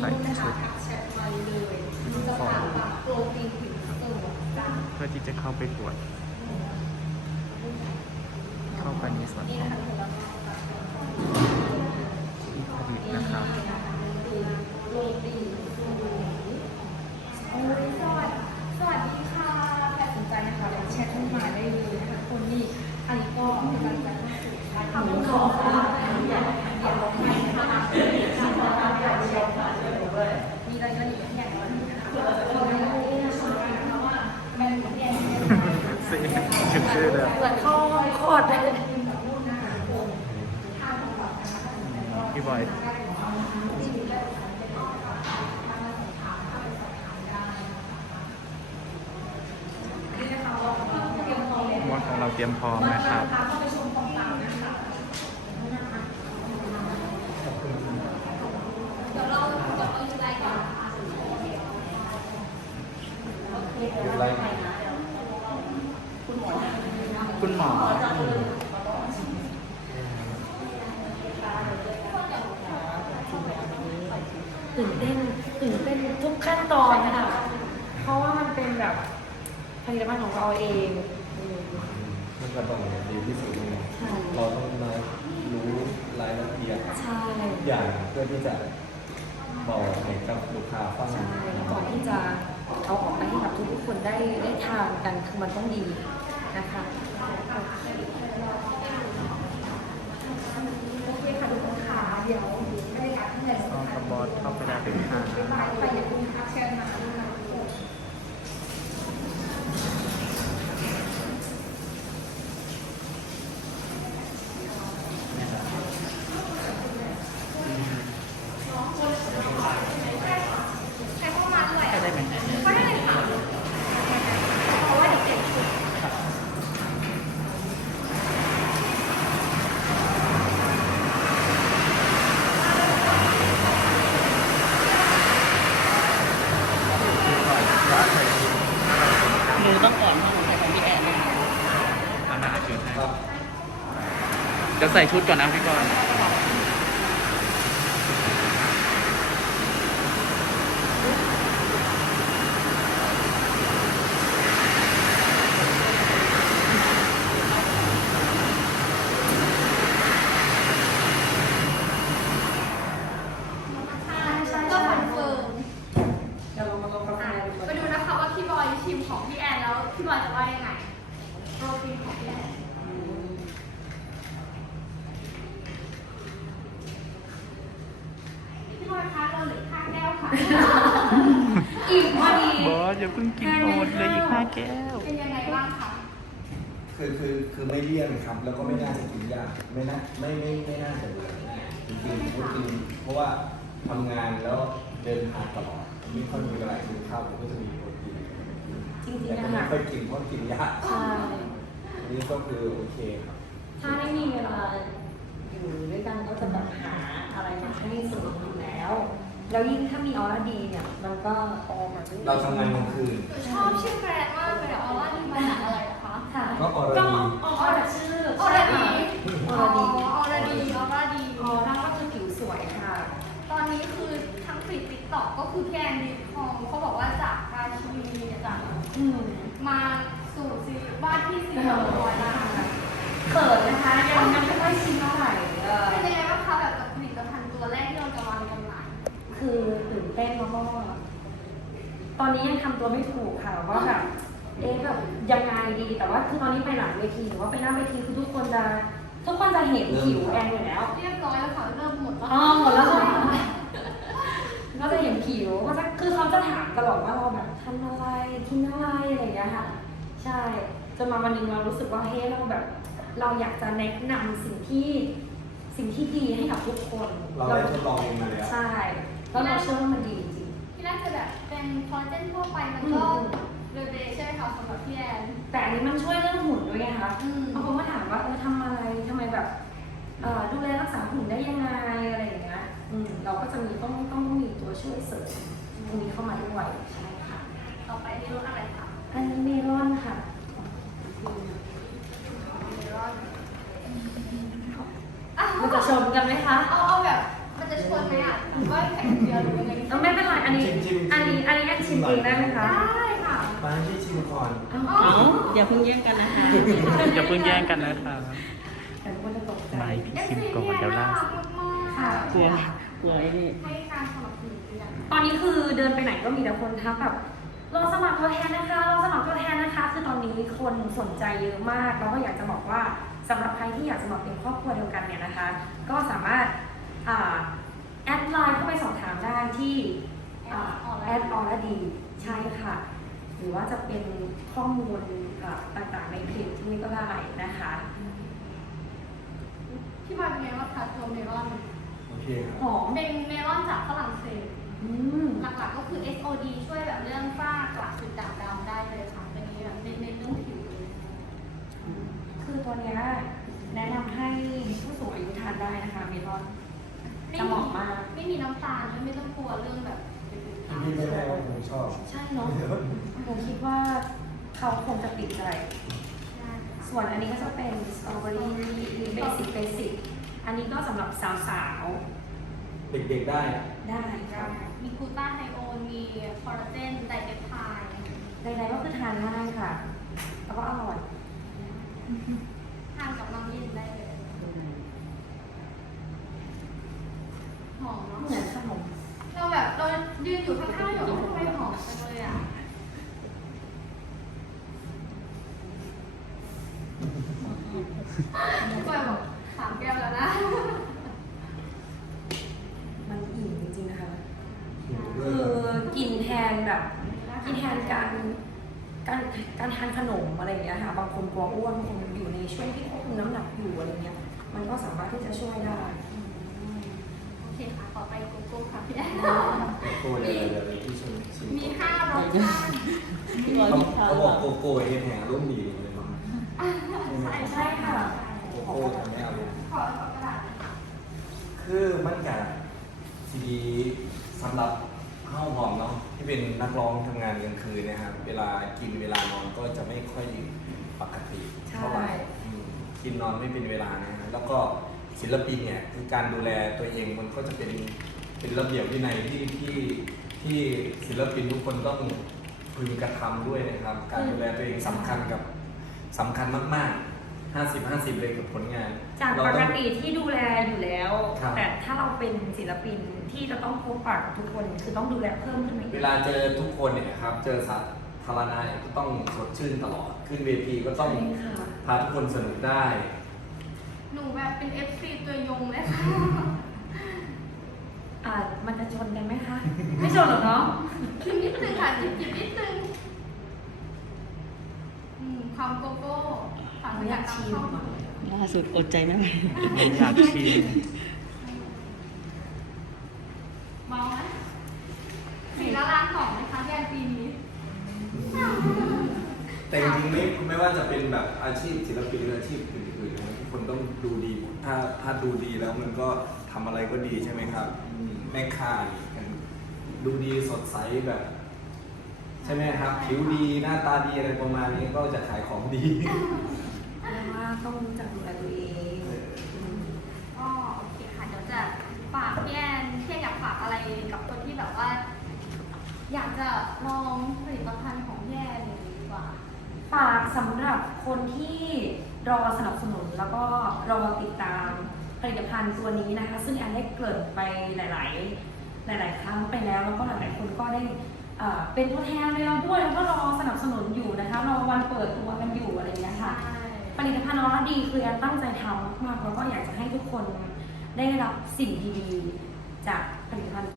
ใส่ชุด แชทมาเลยจะผ่านแบบโปรตีนถึงตัวจ้า เพื่อที่จะเข้าไปตรวจ เข้าไปในส่วน นี่ ของ นะคะผลไม้ ที่ผลิตนะครับ โรตีโอ้ยสวัสดีสวัสดีค่ะใครสนใจนะคะเดี๋ยวแชทเข้ามาได้เลยนะคะคนนี้อันนี้ก็กำลังจะทำของค่ะอยากอยากลองให้นะคะมีอะไรก็อยู่ที่ไหนวันนี้นะคะมันเนี่ย สีถึงชื่อเลย เหมือนเข้าคอร์ดเลย พี่บอยมดของ เราเตรียมพร้อมนะครับคุณหมอตื่นเต้นตื่นเต้นทุกขั้นตอนนะคะเพราะว่ามันเป็นแบบผลิตภัณฑ์ของเราเอง มมันก็ต้องดีที่สุดเลยใช่ เราต้องมารู้รายละเอียดใช่ทุกอย่างเพื่อที่จะบอกให้กับลูกค้าฟังใช่ก่อนที่จะเอาออกไปให้กับทุกๆคนได้ได้ทานกันคือมันต้องดีนะคะโอเคค่ะทุกคนค่ะเดี๋ยวบรรยากาศข้างในสัก เอา พั กระบอสเข้าไปได้เป็นห้า บ๊ายบายไปอย่าลืมทักแชร์มานะคะ ได้ไหมว่าใส่ชุด หนูต้องก่อนห้องใส่ของพี่แอนนะคะ เอาหน้าชุดให้เดี๋ยว ใส่ชุดก่อนนะพี่กรณ์ก็คอนเฟิร์มเดี๋ยวเรามาลงกาแฟดูก่อนมาดูนะคะว่าพี่บอยชิมของพี่แอนแล้วพี่บอยจะว่ายังไงโปรตีนของพี่แอนพี่บอยคะเราเหลือห้าแก้วค่ะ อิ่มพอดี บ อสอย่าเพิ่งกินหมดเลยอีกห้าแก้ว เป็นยังไงบ้างคะคือคือคือไม่เลี่ยนครับ แล้วก็ไม่น่าจะกินยากไม่น่าไม่ไม่ไม่น่าจะเลยจริงๆผมกินเพราะว่าทำงานแล้วเดินทางตลอดไม่ค่อยมีเวลากินข้าวผมก็จะมีโปรตีนจริงแต่ๆก็นะไม่คะค่อยกินเพราะกินยากใช่อันนี้ก็คือโอเคครับถ้าไม่มีเวลาอยู่ด้วยกันก็จะแบบหาอะไรมาให้สนุกอยู่ แล้วแล้วยิ่งถ้ามีออร่าดีเนี่ยมันก็ออกมาเราทำงานกลางคืนหนูชอบชื่อแบรนด์มากเลยอะออร่าดีมาจากอะไรนะคะค่ะก็ออร่าดีก็ออร่าชื่อออร่าดีออร่าดีออร่าดีออร่าดีออร่าก็คือผิวสวยค่ะ ตอนนี้คือทั้งฟีดติ๊กต็อกก็คือพี่แอนดิทองเขาบอกว่าจากราชินีจากอืมมาสู่ซีว่าที่ซีรีส์ร้อยล้านเขินนะคะยังยังไม่ค่อยชิน คือตื่นเต้นแล้วก็ตอนนี้ยังทำตัวไม่ถูกค่ะว่าแบบเอ๊ะแบบยังไงดีแต่ว่าคือตอนนี้ไปหลังเวทีหรือว่าไปหน้าเวทีคือทุกคนจะทุกคนจะเห็นผิวแอนอยู่แล้วเรียบร้อยแล้วค่ะเริ่มหมดแล้วอ๋อหมดแล้วใช่ไหมก็จะเห็นผิวก็จะคือเขาจะถามตลอดว่าเราแบบทำอะไรกินอะไรอะไรอย่างเงี้ยค่ะ ใช่จนมาวันหนึงเรารู้สึกว่าเฮ้ยเราแบบ เราอยากจะแนะนำสิ่งที่สิ่งที่ดีให้กับทุกคน เราได้ทดลองเองมาแล้วใช่ แล้วเราเชื่อว่ามันดีจริง ที่แรกจะแบบเป็นคอลลาเจนทั่วไปมันก็อืมเรเบใช่ไหมคะสำหรับพี่แอนแต่อันนี้มันช่วยเรื่องหุ่นด้วยไงคะอืมบางคนก็ถามว่าเออทำอะไรทำไมแบบเอ่อดูแลรักษาหุ่นได้ยังไงอะไรอย่างเงี้ยอืมเราก็จะมีต้องต้องมีตัวช่วยเสริมตรงนี้เข้ามาด้วยใช่ค่ะ ต่อไปนี่รสอะไรคะอันนี้เมลอนค่ะ เมลอนมันจะชมกันไหมคะ เอาเอาแบบมัน จะชวนไหมอะหรือว่าแข่งเดียวหรือยังไงเออไม่เป็นไร อันนี้ ชิมๆอันนี้ อันนี้แอนชิมเองได้ไหมคะได้ค่ะมาที่ชิมก่อน เอาอ๋อเอาอย่าเพิ่งแย่งกันนะคะอย่าเพิ่งแย่งกันนะคะแต่ทุกคนจะตกใจ ไม่พี่ชิมก่อนเดี๋ยวล่าค่ะ กลัวกลัวไอ้นี่ให้การสนับสนุนเป็นอย่างตอนนี้คือเดินไปไหนก็มีแต่คนทักแบบรอสมัครตัวแทนนะคะรอสมัครตัวแทนนะคะ คือตอนนี้คนสนใจเยอะมากแล้วก็อยากจะบอกว่าสำหรับใครที่อยากจะมาเป็นครอบครัวเดียวกันเนี่ยนะคะ ก็สามารถอ่า ได้ที่แอดออร์ดีใช่ค่ะ หรือว่าจะเป็นข้อมูลอ่าต่างๆในเพจที่นี่ก็ได้นะคะพี่บอยเป็นไงว่างคะตัวเมลอนโอเคครับหอมเป็นเมลอนจากฝรั่งเศสอืมหลักๆก็คือ SOD ช่วยแบบเรื่องฝ้ากระจุดด่างดำได้เลยค่ะเป็นนี้แบบในในเรื่องผิวเลยคือตัวเนี้ยแนะนำให้ผู้สูงอายุทานได้นะคะเมลอนไม่ จะเหมีมาะมาก ไม่มีน้ำตาลด้วยไม่ต้องกลัวเรื่องแบบพี่ไม่ได้ว่าผมชอบใช่เนาะผมคิดว่าเขาคงจะติดใจ ส่วนอันนี้ก็จะเป็นสตรอเบอรี่เบสิกเบสิกอันนี้ก็สำหรับสาวเด็กๆได้ ๆ ได้ครับมีกลูตาไทโอนมีคอลลาเจนไดเปปไทด์ ใดๆก็คือทานง่ายค่ะ แล้วก็อร่อย ทานกับน้ำเย็นได้เลย หอมเนาะ เหมือนขนม เราแบบเรายืนอยู่ข้างๆอยู่ทำไมหอมจังเลยอะ พี่บอยบอกสามแก้วแล้วนะ มันอิ่มจริงๆนะคะหิวด้วคืยอกินแทนแบบ กินแทนการการการทานขนมอะไรอย่างเงี้ยค่ะ บางคนกลัวอ้วนบางคนอยู่ในช่วงที่ควบคุมน้ำหนักอยู่อะไรเงี้ย มันก็สามารถที่จะช่วยได้ โอเคค่ะ ต่อไปโกโก้ค่ะพี่แอนโกโก้เดี๋ยวเดี๋ยวเดี๋ยวพี่ชิมชิมมีห้ารสชาติพี่บอยเขาพี่ชาเขาวบอกโกโก้เฮ็ดแหงร่มดีเลยมั้ง ใช่ใช่ค่ะโกโก้ทำให้อารมณ์ขอขอกระดาษคือมันกับซีดีสำหรับเฮ้าหอมเนาะที่เป็นนักร้องทำงานกลางคืนเนะครับเวลากินเวลานอนก็จะไม่ค่อยปกติเท่าไหร่ใช่อืมกินนอนไม่เป็นเวลานะฮะแล้วก็ศิลปินเนี่ยคือการดูแลตัวเองมันก็จะเป็นเป็นระเบียบวินัยที่ที่ที่ศิลปินทุกคนต้องพึงกระทำด้วยนะครับ การดูแลตัวเองสำคัญกับ สำคัญมากๆ 50 50 เลยกับผลงาน จากเราปต้กองติที่ดูแลอยู่แล้ว ครับ แต่ถ้าเราเป็นศิลปินที่จะต้องพบปะกับทุกคน คือต้องดูแลเพิ่มขึ้นไปอีกเวลาเจอทุกคนเนี่ยครับ เจอสาธารณะเนี่ยก็ต้องสดชื่นตลอด ขึ้นเวทีก็ต้องใช่ค่ะ พาทุกคนสนุกได้ หนูแบบเป็น FC ตัวยงเลยค่ะ อ่ามันจะชนกันไหมคะ ไม่ชนหรอกเนาะชิมนิดนึงค่ะจิบจิบนิดนึงอืม ความโกโก้ฝากเราอยากชิมเข้าอะมาล่าสุดอดใจไม่ไหวอยากชิมเมาไหมสี่ละล้านกล่องไหมคะพี่แอนปีนี้แต่จริงๆไม่ไม่ว่าจะเป็นแบบอาชีพศิลปินหรืออาชีพอื่นๆนะทุกคนต้องดูดีถ้าถ้าดูดีแล้วมันก็ทำอะไรก็ดีใช่ไหมครับอืมแม่ค้านี่กันดูดีสดใสแบบใช่ไหมครับ ผิวดีหน้าตาดีอะไรประมาณนี้ก็จะขายของดีเรียกว่าต้องรู้จักดูแลตัวเองก็โอเคค่ะเดี๋ยวจะฝากพี่แอนพี่แอนอยากฝากอะไรกับคนที่แบบว่า อยากจะลองผลิตภัณฑ์ของพี่แอนอย่างนี้ดีกว่าฝากสำหรับคนที่รอสนับสนุนแล้วก็รอติดตามผลิตภัณฑ์ตัวนี้นะคะ ซึ่งแอนได้เกริ่นไปหลาย ๆ หลาย ๆ ครั้งไปแล้ว แล้วก็หลาย ๆ คนก็ได้ เอ่อเป็นตัวแทนในเราด้วยแล้วก็รอสนับสนุนอยู่นะคะรอวันเปิดตัวกันอยู่อะไรอย่างเงี้ยค่ะผลิตภัณฑ์นอร์ดีคือแอนตั้งใจทำมากๆแล้วก็อยากจะให้ทุกคนได้รับสิ่งดีๆจากผลิตภัณฑ์